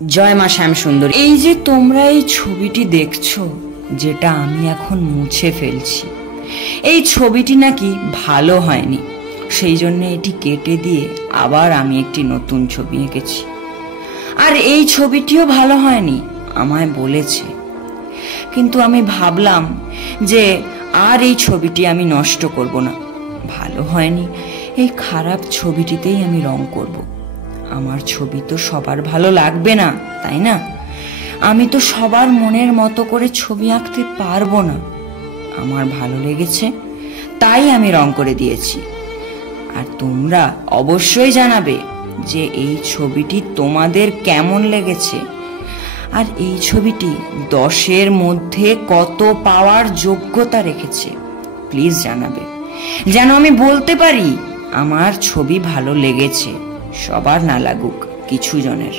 জয় মা শ্যাম সুন্দরী। এই যে তোমরা এই ছবিটি দেখছো, যেটা আমি এখন মুছে ফেলছি, এই ছবিটি নাকি ভালো হয়নি, সেই জন্য এটি কেটে দিয়ে আবার আমি একটি নতুন ছবি এঁকেছি। আর এই ছবিটিও ভালো হয়নি, আমায় বলেছে। কিন্তু আমি ভাবলাম যে আর এই ছবিটি আমি নষ্ট করব না। ভালো হয়নি, এই খারাপ ছবিটিতেই আমি রং করব। আমার ছবি তো সবার ভালো লাগবে না, তাই না? আমি তো সবার মনের মতো করে ছবি আঁকতে পারবো না। আমার ভালো লেগেছে তাই আমি রং করে দিয়েছি। আর তোমরা অবশ্যই জানাবে যে এই ছবিটি তোমাদের কেমন লেগেছে, আর এই ছবিটি 10-এর মধ্যে কত পাওয়ার যোগ্যতা রেখেছে। প্লিজ জানাবে, যেন আমি বলতে পারি আমার ছবি ভালো লেগেছে, সবার না লাগুক, কিছু জনের।